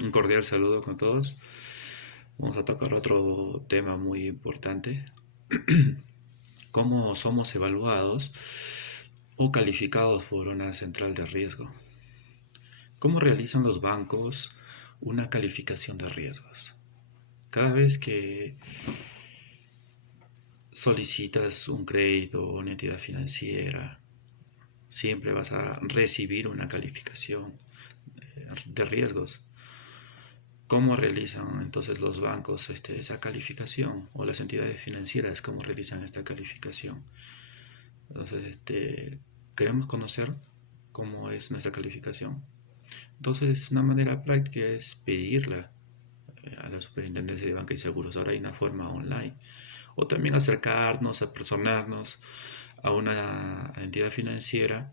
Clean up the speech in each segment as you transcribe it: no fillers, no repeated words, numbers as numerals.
Un cordial saludo con todos. Vamos a tocar otro tema muy importante. ¿Cómo somos evaluados o calificados por una central de riesgo? ¿Cómo realizan los bancos una calificación de riesgos? Cada vez que solicitas un crédito o una entidad financiera, siempre vas a recibir una calificación de riesgos. ¿Cómo realizan entonces los bancos esa calificación? O las entidades financieras, ¿cómo realizan esta calificación? Entonces, queremos conocer cómo es nuestra calificación. Entonces, una manera práctica es pedirla a la Superintendencia de Banca y Seguros. Ahora hay una forma online. O también acercarnos, apersonarnos a una entidad financiera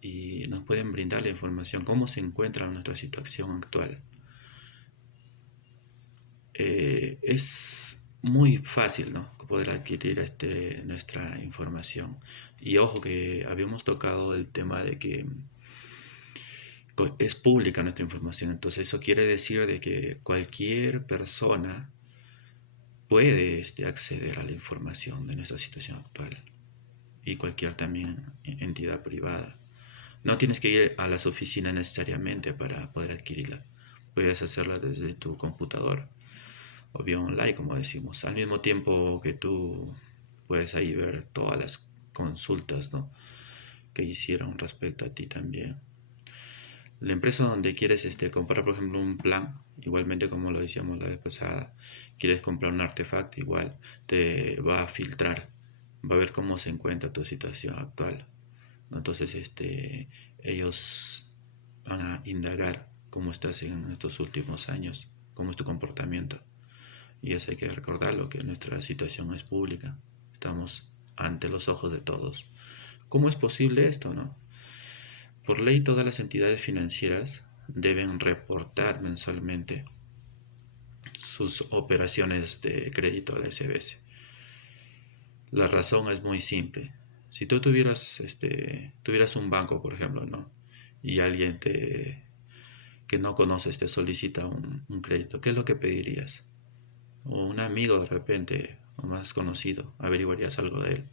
y nos pueden brindar la información, cómo se encuentra nuestra situación actual. Es muy fácil, ¿no?, poder adquirir nuestra información. Y ojo que habíamos tocado el tema de que es pública nuestra información, entonces eso quiere decir de que cualquier persona puede acceder a la información de nuestra situación actual y cualquier también entidad privada. No tienes que ir a las oficinas necesariamente para poder adquirirla. Puedes hacerla desde tu computador o vía online, como decimos. Al mismo tiempo que tú puedes ahí ver todas las consultas, ¿no?, que hicieron respecto a ti también. La empresa donde quieres comprar, por ejemplo, un plan, igualmente como lo decíamos la vez pasada, quieres comprar un artefacto, igual te va a filtrar, va a ver cómo se encuentra tu situación actual, ¿no? Entonces, ellos van a indagar cómo estás en estos últimos años, cómo es tu comportamiento. Y eso hay que recordarlo, que nuestra situación es pública. Estamos ante los ojos de todos. ¿Cómo es posible esto, no? Por ley, todas las entidades financieras deben reportar mensualmente sus operaciones de crédito a la SBS. La razón es muy simple. Si tú tuvieras un banco, por ejemplo, ¿no?, y alguien que no conoces te solicita un crédito, ¿qué es lo que pedirías? O un amigo de repente, o más conocido, averiguarías algo de él.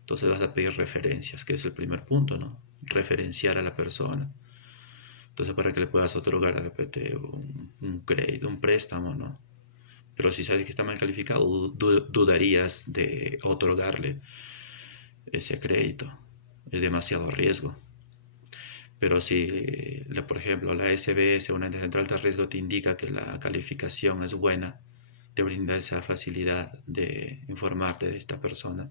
Entonces vas a pedir referencias, que es el primer punto, ¿no? Referenciar a la persona. Entonces, para que le puedas otorgar de repente un crédito, un préstamo, ¿no? Pero si sabes que está mal calificado, dudarías de otorgarle ese crédito. Es demasiado riesgo. Pero si, por ejemplo, la SBS, una central de riesgo, te indica que la calificación es buena, te brinda esa facilidad de informarte de esta persona,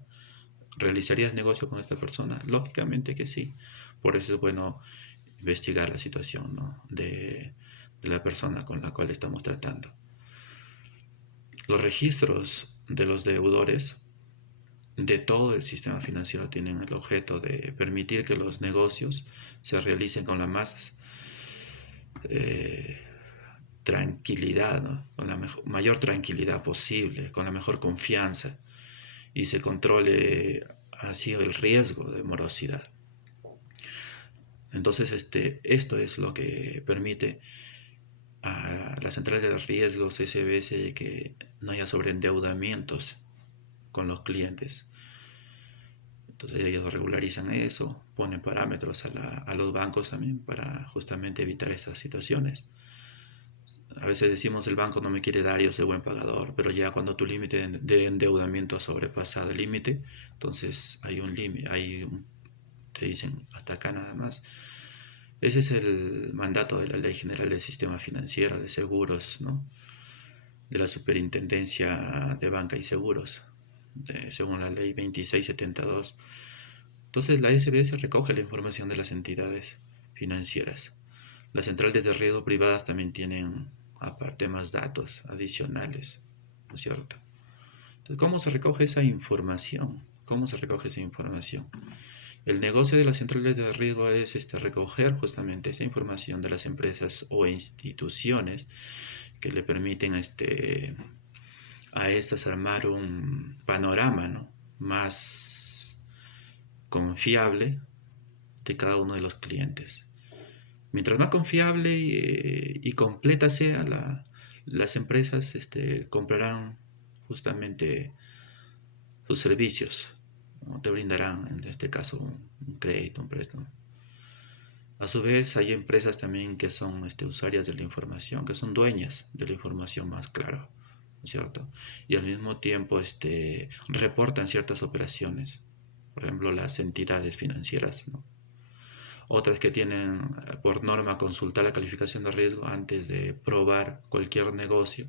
¿realizarías negocio con esta persona? Lógicamente que sí. Por eso es bueno investigar la situación, ¿no?, de la persona con la cual estamos tratando. Los registros de los deudores de todo el sistema financiero tienen el objeto de permitir que los negocios se realicen con la más eh, tranquilidad, ¿no?, con la mayor tranquilidad posible, con la mejor confianza, y se controle así el riesgo de morosidad. Entonces, esto es lo que permite a las centrales de riesgos SBS que no haya sobreendeudamientos con los clientes. Entonces ellos regularizan eso, ponen parámetros a los bancos también para justamente evitar estas situaciones. A veces decimos el banco no me quiere dar, yo soy buen pagador, pero ya cuando tu límite de endeudamiento ha sobrepasado el límite, entonces hay un límite, te dicen hasta acá nada más. Ese es el mandato de la Ley General del Sistema Financiero de Seguros, ¿no?, de la Superintendencia de Banca y Seguros, según la Ley 2672. Entonces la SBS recoge la información de las entidades financieras. Las centrales de riesgo privadas también tienen aparte más datos adicionales, ¿no es cierto? Entonces, ¿cómo se recoge esa información? ¿Cómo se recoge esa información? El negocio de las centrales de riesgo es recoger justamente esa información de las empresas o instituciones que le permiten a estas armar un panorama, ¿no?, más confiable de cada uno de los clientes. Mientras más confiable y completa sea las empresas, comprarán justamente sus servicios, ¿no? Te brindarán, en este caso, un crédito, un préstamo. A su vez, hay empresas también que son usuarias de la información, que son dueñas de la información más claro, ¿cierto? Y al mismo tiempo reportan ciertas operaciones, por ejemplo, las entidades financieras, ¿no? Otras que tienen por norma consultar la calificación de riesgo antes de probar cualquier negocio.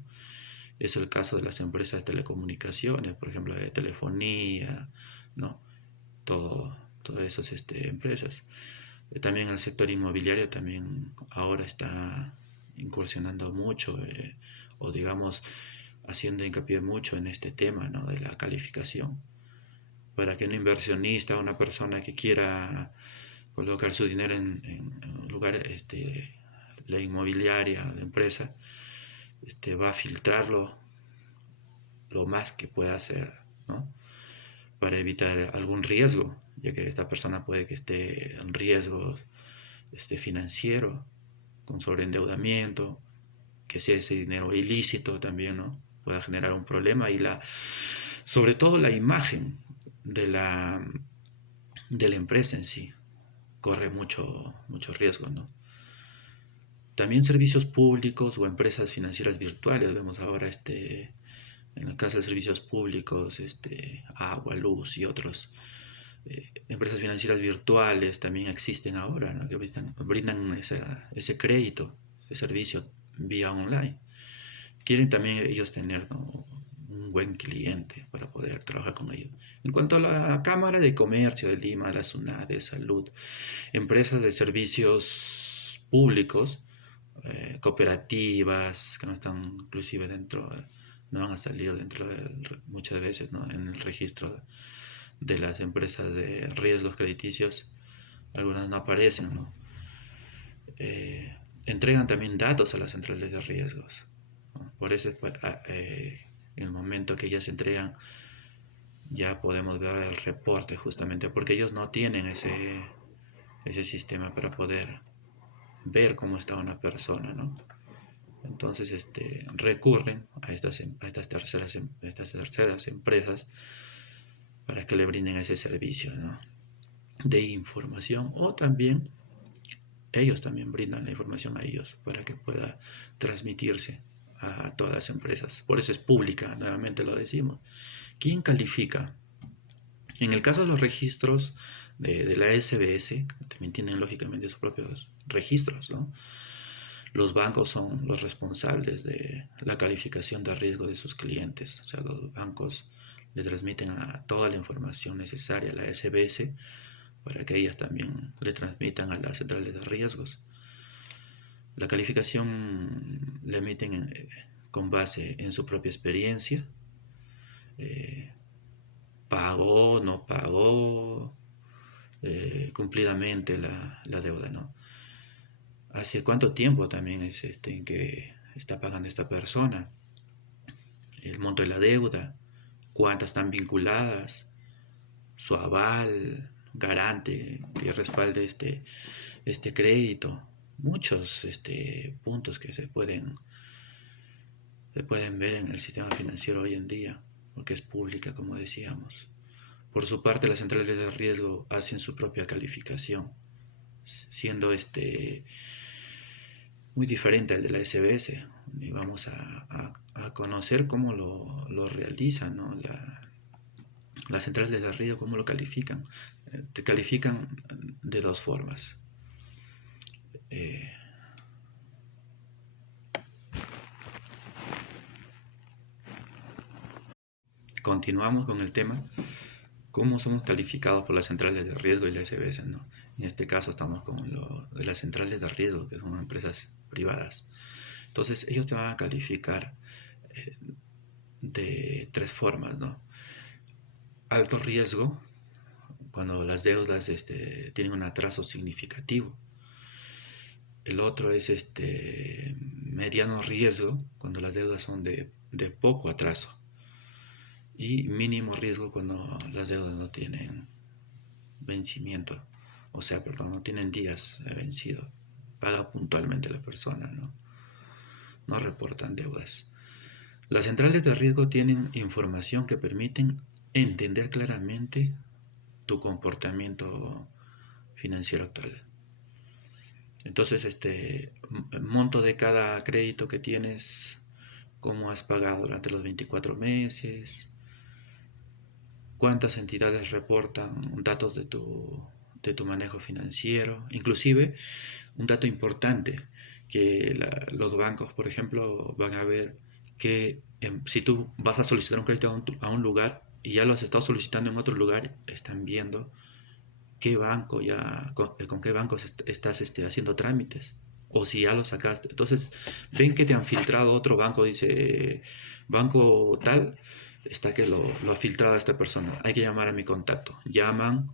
Es el caso de las empresas de telecomunicaciones, por ejemplo, de telefonía, ¿no? Todas esas empresas. También el sector inmobiliario también ahora está incursionando mucho, o digamos, haciendo hincapié mucho en este tema, ¿no? De la calificación, para que un inversionista, una persona que quiera colocar su dinero en un lugar, la inmobiliaria, la empresa, va a filtrarlo lo más que pueda hacer, ¿no? Para evitar algún riesgo, ya que esta persona puede que esté en riesgo financiero, con sobreendeudamiento, que sea ese dinero ilícito también, ¿no? Pueda generar un problema y sobre todo la imagen de la empresa en sí corre mucho riesgo, ¿no? También servicios públicos o empresas financieras virtuales, vemos ahora en el caso de servicios públicos, agua, luz y otros, empresas financieras virtuales también existen ahora, ¿no? Que brindan ese crédito, ese servicio vía online. Quieren también ellos tener, ¿no? Un buen cliente para poder trabajar con ellos. En cuanto a la Cámara de Comercio de Lima, la SUNAT de Salud, empresas de servicios públicos, cooperativas que no están inclusive dentro, no van a salir dentro muchas veces, ¿no? En el registro de las empresas de riesgos crediticios, algunas no aparecen, ¿no? Entregan también datos a las centrales de riesgos, ¿no? Por eso en el momento que ellas entregan ya podemos ver el reporte, justamente porque ellos no tienen ese sistema para poder ver cómo está una persona, ¿no? Entonces recurren a estas terceras empresas para que le brinden ese servicio, ¿no? De información, o también ellos también brindan la información a ellos para que pueda transmitirse a todas las empresas. Por eso es pública, nuevamente lo decimos. ¿Quién califica? En el caso de los registros de la SBS, también tienen lógicamente sus propios registros, ¿no? Los bancos son los responsables de la calificación de riesgo de sus clientes. O sea, los bancos le transmiten toda la información necesaria a la SBS para que ellas también le transmitan a las centrales de riesgos. La calificación la emiten con base en su propia experiencia. Pagó, no pagó cumplidamente la deuda, ¿no? ¿Hace cuánto tiempo también es en que está pagando esta persona? El monto de la deuda, cuántas están vinculadas, su aval, garante que respalde este crédito. Muchos puntos que se pueden ver en el sistema financiero hoy en día, porque es pública, como decíamos. Por su parte, las centrales de riesgo hacen su propia calificación, siendo muy diferente al de la SBS. Y vamos a conocer cómo lo realizan, ¿no? Las centrales de riesgo, cómo lo califican. Te califican de dos formas. Continuamos con el tema. ¿Cómo somos calificados por las centrales de riesgo y la SBS, ¿no? En este caso estamos con lo de las centrales de riesgo, que son empresas privadas. Entonces ellos te van a calificar de tres formas, ¿no? Alto riesgo, cuando las deudas tienen un atraso significativo. El otro es mediano riesgo, cuando las deudas son de poco atraso. Y mínimo riesgo cuando las deudas no tienen vencimiento, o sea, perdón, no tienen días de vencido. paga puntualmente la persona, ¿no? No reportan deudas. Las centrales de riesgo tienen información que permiten entender claramente tu comportamiento financiero actual. Entonces, monto de cada crédito que tienes, cómo has pagado durante los 24 meses, cuántas entidades reportan datos de tu manejo financiero, inclusive un dato importante, que los bancos, por ejemplo, van a ver que si tú vas a solicitar un crédito a un lugar y ya lo has estado solicitando en otro lugar, están viendo qué banco ya, con qué bancos estás haciendo trámites. O si ya lo sacaste. Entonces, ven que te han filtrado otro banco, dice banco tal, está que lo ha filtrado a esta persona. Hay que llamar a mi contacto. Llaman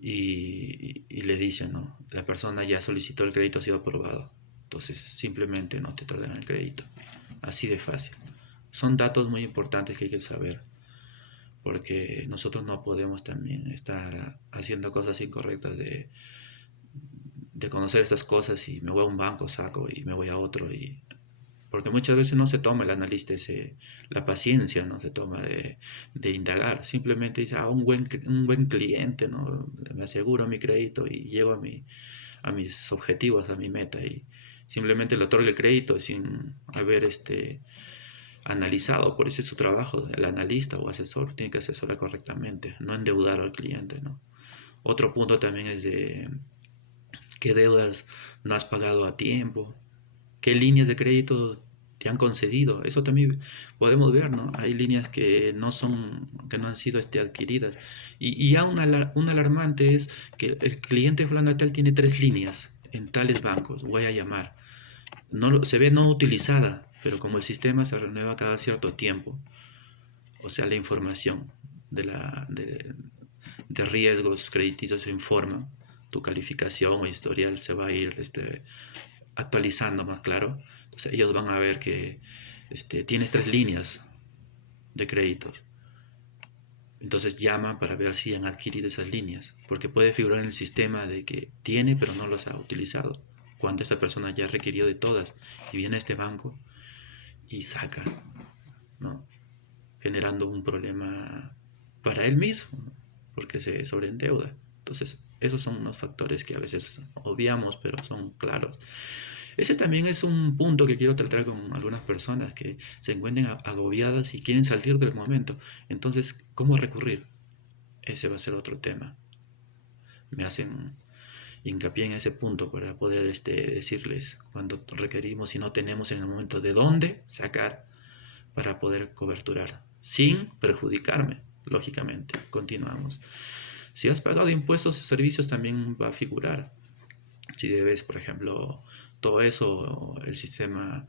y le dicen, ¿no? La persona ya solicitó el crédito, ha sido aprobado. Entonces, simplemente no te otorgan el crédito. Así de fácil. Son datos muy importantes que hay que saber, porque nosotros no podemos también estar haciendo cosas incorrectas de conocer estas cosas y me voy a un banco, saco y me voy a otro. Porque muchas veces no se toma el analista la paciencia, no se toma de indagar, simplemente dice, un buen cliente, ¿no? Me aseguro mi crédito y llego a mis objetivos, a mi meta y simplemente le otorga el crédito sin haber analizado. Por eso es su trabajo, el analista o asesor tiene que asesorar correctamente, no endeudar al cliente, ¿no? Otro punto también es de qué deudas no has pagado a tiempo, qué líneas de crédito te han concedido. Eso también podemos ver, ¿no? Hay líneas que no han sido adquiridas. Y ya un alarmante es que el cliente fulano tal tiene 3 líneas en tales bancos. Voy a llamar. No, se ve no utilizada, pero como el sistema se renueva cada cierto tiempo, o sea, la información de, la, de riesgos crediticios se informa, tu calificación o historial se va a ir actualizando más claro. Entonces ellos van a ver que tienes 3 líneas de créditos. Entonces llaman para ver si han adquirido esas líneas, porque puede figurar en el sistema de que tiene pero no las ha utilizado, cuando esta persona ya requirió de todas y viene a este banco y saca, ¿no? Generando un problema para él mismo, ¿no? Porque se sobreendeuda. Entonces, esos son unos factores que a veces obviamos, pero son claros. Ese también es un punto que quiero tratar con algunas personas que se encuentren agobiadas y quieren salir del momento. Entonces, ¿cómo recurrir? Ese va a ser otro tema. Me hacen hincapié en ese punto para poder decirles cuando requerimos y no tenemos en el momento de dónde sacar para poder coberturar, sin perjudicarme, lógicamente. Continuamos. Si has pagado impuestos y servicios también va a figurar. Si debes, por ejemplo, todo eso el sistema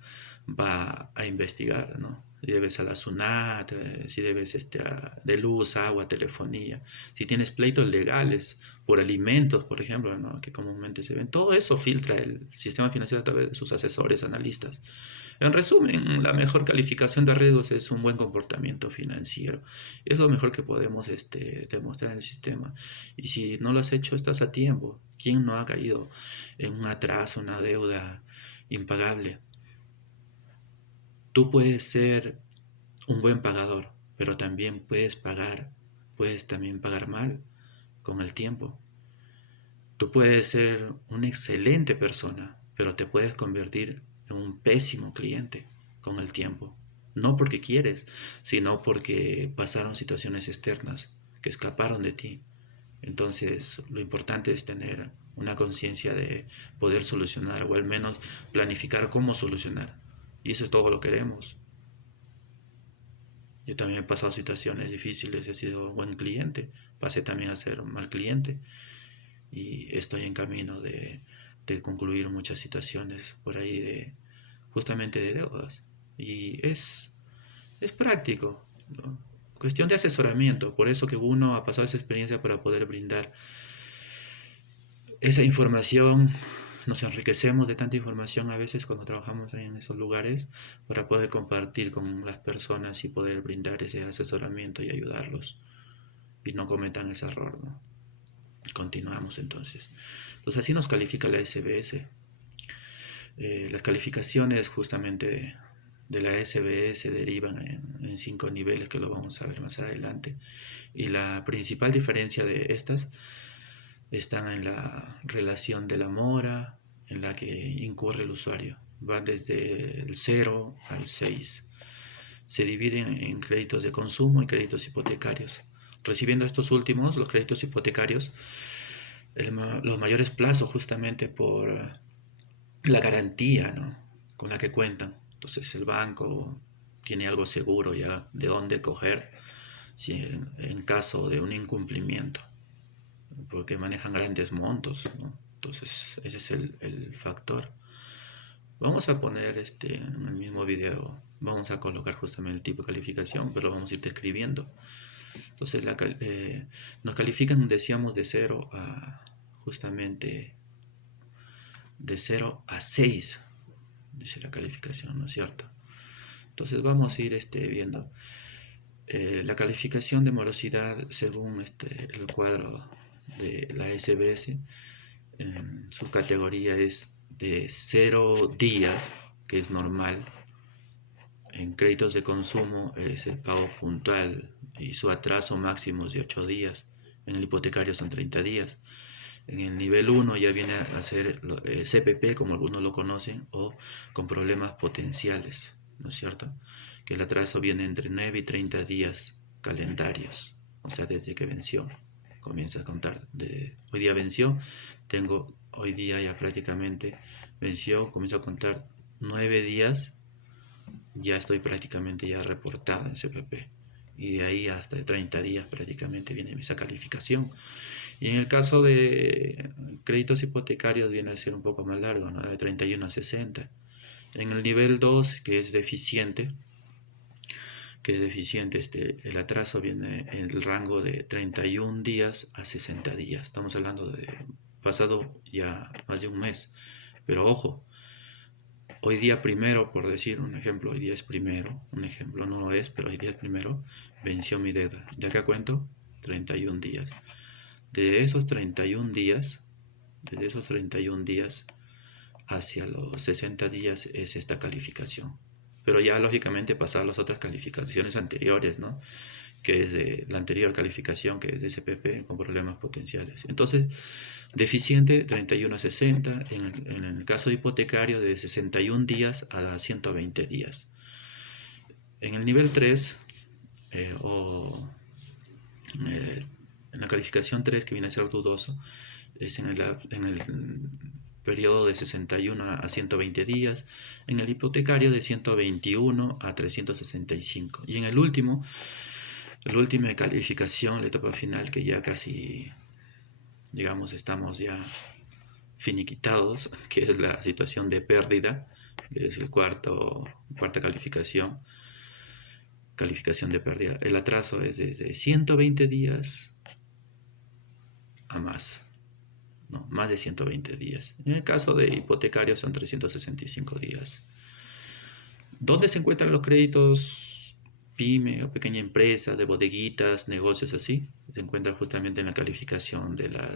va a investigar, ¿no? Si debes a la SUNAT, si debes de luz, agua, telefonía, si tienes pleitos legales por alimentos, por ejemplo, ¿no? Que comúnmente se ven, todo eso filtra el sistema financiero a través de sus asesores, analistas. En resumen, la mejor calificación de riesgos es un buen comportamiento financiero. Es lo mejor que podemos demostrar en el sistema. Y si no lo has hecho, estás a tiempo. ¿Quién no ha caído en un atraso, una deuda impagable? Tú puedes ser un buen pagador, pero también puedes también pagar mal con el tiempo. Tú puedes ser una excelente persona, pero te puedes convertir en un pésimo cliente con el tiempo. No porque quieres, sino porque pasaron situaciones externas que escaparon de ti. Entonces, lo importante es tener una conciencia de poder solucionar o al menos planificar cómo solucionar. Y eso es todo lo que queremos. Yo también he pasado situaciones difíciles, he sido buen cliente, pasé también a ser un mal cliente y estoy en camino de concluir muchas situaciones por ahí justamente de deudas. Y es práctico, ¿no? Cuestión de asesoramiento, por eso que uno ha pasado esa experiencia para poder brindar esa información. Nos enriquecemos de tanta información a veces cuando trabajamos en esos lugares para poder compartir con las personas y poder brindar ese asesoramiento y ayudarlos y no cometan ese error, ¿no? Continuamos entonces. Entonces así nos califica la SBS. Las calificaciones justamente de la SBE se derivan en 5 niveles que lo vamos a ver más adelante. Y la principal diferencia de estas están en la relación de la mora en la que incurre el usuario. Va desde el 0 al 6. Se dividen en créditos de consumo y créditos hipotecarios. Recibiendo estos últimos, los créditos hipotecarios, los mayores plazos justamente por la garantía, ¿no?, con la que cuentan. Entonces el banco tiene algo seguro ya de dónde coger si en caso de un incumplimiento, porque manejan grandes montos, ¿no? Entonces ese es el factor. Vamos a poner en el mismo video, vamos a colocar justamente el tipo de calificación, pero lo vamos a ir describiendo. Entonces nos califican, decíamos, de 0 a justamente de 0 a 6, dice la calificación, ¿no es cierto? Entonces vamos a ir viendo la calificación de morosidad según el cuadro de la SBS. Su categoría es de 0 días, que es normal. En créditos de consumo es el pago puntual y su atraso máximo es de 8 días. En el hipotecario son 30 días. En el nivel 1 ya viene a ser CPP, como algunos lo conocen, o con problemas potenciales, ¿no es cierto? Que el atraso viene entre 9 y 30 días calendarios, o sea, desde que venció. Comienza a contar, hoy día venció, hoy día ya prácticamente venció, comienzo a contar 9 días, ya estoy prácticamente ya reportado en CPP. Y de ahí hasta 30 días prácticamente viene esa calificación. Y en el caso de créditos hipotecarios viene a ser un poco más largo, ¿no?, de 31 a 60. En el nivel 2, que es deficiente, el atraso viene en el rango de 31 días a 60 días. Estamos hablando de pasado ya más de un mes. Pero ojo, hoy día primero, por decir un ejemplo, hoy día es primero, un ejemplo no lo es, pero hoy día es primero, venció mi deuda. ¿De acá cuento? 31 días. De esos 31 días, hacia los 60 días es esta calificación. Pero ya lógicamente pasar las otras calificaciones anteriores, ¿no?, que es de la anterior calificación, que es de CPP con problemas potenciales. Entonces, deficiente 31 a 60, en el caso hipotecario de 61 días a 120 días. En el nivel 3, en la calificación 3, que viene a ser dudoso, es en el periodo de 61 a 120 días, en el hipotecario de 121 a 365, y en la última calificación, la etapa final, que ya casi, digamos, estamos ya finiquitados, que es la situación de pérdida, que es la cuarta calificación de pérdida. El atraso es desde 120 días a más, ¿no?, más de 120 días. En el caso de hipotecario son 365 días. ¿Dónde se encuentran los créditos pyme o pequeña empresa, de bodeguitas, negocios así? Se encuentra justamente en la calificación de la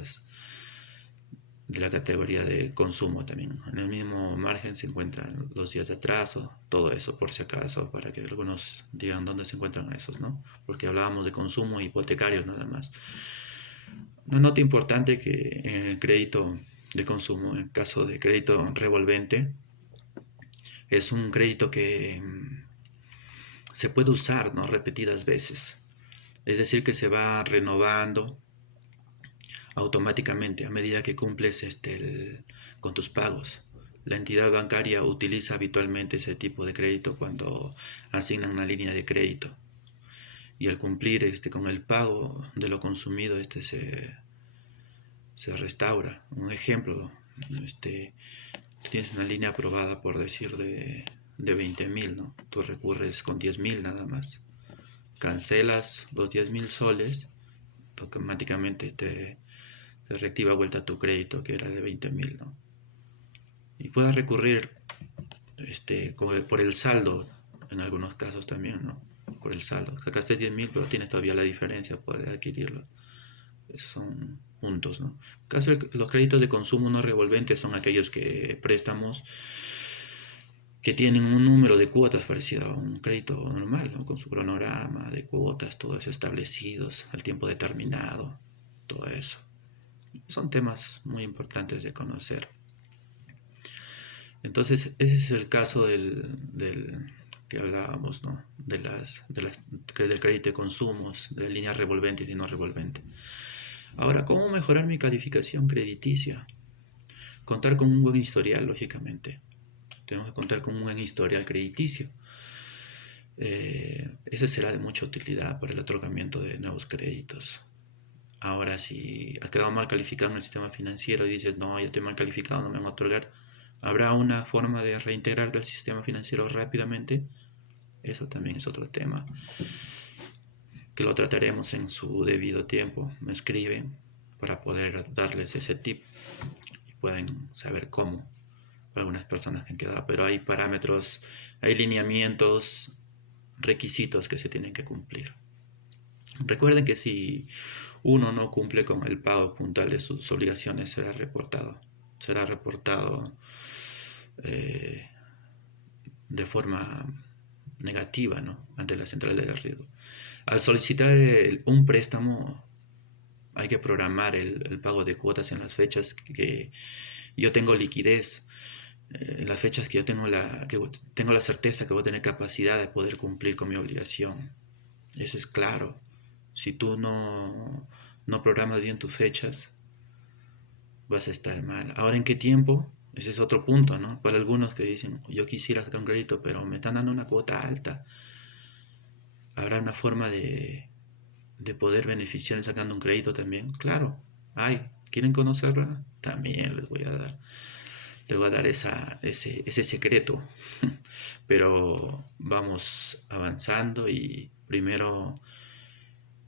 categoría de consumo también. En el mismo margen se encuentran los días de atraso, todo eso por si acaso, para que algunos digan dónde se encuentran esos, ¿no? Porque hablábamos de consumo y hipotecarios nada más. Una nota importante, que en el crédito de consumo, en el caso de crédito revolvente, es un crédito que se puede usar, ¿no?, repetidas veces. Es decir, que se va renovando automáticamente a medida que cumples con tus pagos. La entidad bancaria utiliza habitualmente ese tipo de crédito cuando asignan una línea de crédito. Y al cumplir con el pago de lo consumido, se restaura. Un ejemplo, tienes una línea aprobada, por decir, de 20.000, ¿no? Tú recurres con 10.000 nada más. Cancelas los 10.000 soles, automáticamente te reactiva vuelta tu crédito, que era de 20.000, ¿no? Y puedes recurrir por el saldo, en algunos casos también, ¿no? Por el saldo. Sacaste 10.000, pero tienes todavía la diferencia, puedes adquirirlo. Esos son puntos, ¿no? En caso de los créditos de consumo no revolventes son aquellos préstamos que tienen un número de cuotas parecido a un crédito normal, ¿no? Con su cronograma de cuotas, todos establecidos, al tiempo determinado, todo eso. Son temas muy importantes de conocer. Entonces, ese es el caso del que hablábamos, ¿no? Del crédito de consumos, de líneas revolventes y no revolventes. Ahora, ¿cómo mejorar mi calificación crediticia? Contar con un buen historial, lógicamente. Tenemos que contar con un buen historial crediticio. Ese será de mucha utilidad para el otorgamiento de nuevos créditos. Ahora, si has quedado mal calificado en el sistema financiero y dices, no, yo estoy mal calificado, no me van a otorgar, ¿habrá una forma de reintegrarte al sistema financiero rápidamente? Eso también es otro tema, que lo trataremos en su debido tiempo. Me escriben para poder darles ese tip y pueden saber cómo. Para algunas personas que han quedado, pero hay parámetros, hay lineamientos, requisitos que se tienen que cumplir. Recuerden que si uno no cumple con el pago puntual de sus obligaciones, será reportado. Será reportado de forma negativa, ¿no? Ante la central de riesgo. Al solicitar un préstamo, hay que programar el pago de cuotas en las fechas que yo tengo liquidez, en las fechas que yo tengo la certeza que voy a tener capacidad de poder cumplir con mi obligación. Eso es claro. Si tú no programas bien tus fechas, vas a estar mal. Ahora, ¿en qué tiempo? Ese es otro punto, ¿no? Para algunos que dicen, yo quisiera sacar un crédito, pero me están dando una cuota alta. ¿Habrá una forma de poder beneficiar sacando un crédito también? Claro, hay. ¿Quieren conocerla? También les voy a dar. Les voy a dar ese secreto. Pero vamos avanzando y primero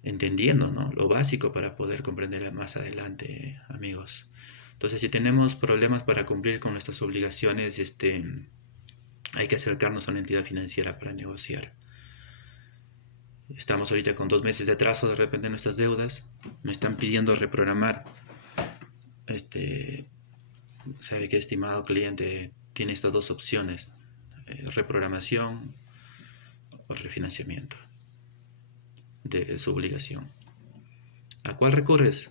entendiendo, ¿no? Lo básico para poder comprender más adelante, amigos. Entonces, si tenemos problemas para cumplir con nuestras obligaciones, hay que acercarnos a una entidad financiera para negociar. Estamos ahorita con 2 meses de atraso de repente en nuestras deudas. Me están pidiendo reprogramar. Sabe que, estimado cliente, tiene estas dos opciones: reprogramación o refinanciamiento de su obligación. ¿A cuál recurres?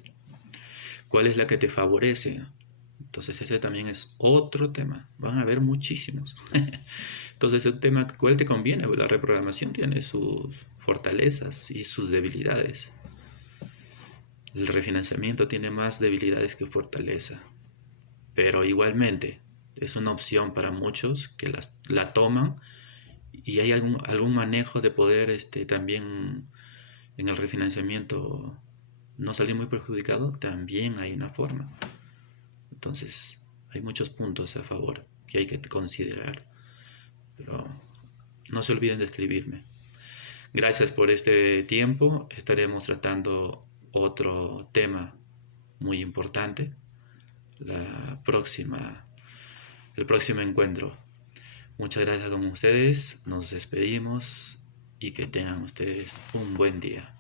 ¿Cuál es la que te favorece? Entonces ese también es otro tema. Van a haber muchísimos. Entonces el tema, ¿cuál te conviene? La reprogramación tiene sus fortalezas y sus debilidades. El refinanciamiento tiene más debilidades que fortaleza. Pero igualmente es una opción para muchos que la toman, y hay algún manejo de poder también en el refinanciamiento no salir muy perjudicado. También hay una forma. Entonces hay muchos puntos a favor que hay que considerar, pero no se olviden de escribirme. Gracias por este tiempo. Estaremos tratando otro tema muy importante el próximo encuentro. Muchas gracias con ustedes. Nos despedimos y que tengan ustedes un buen día.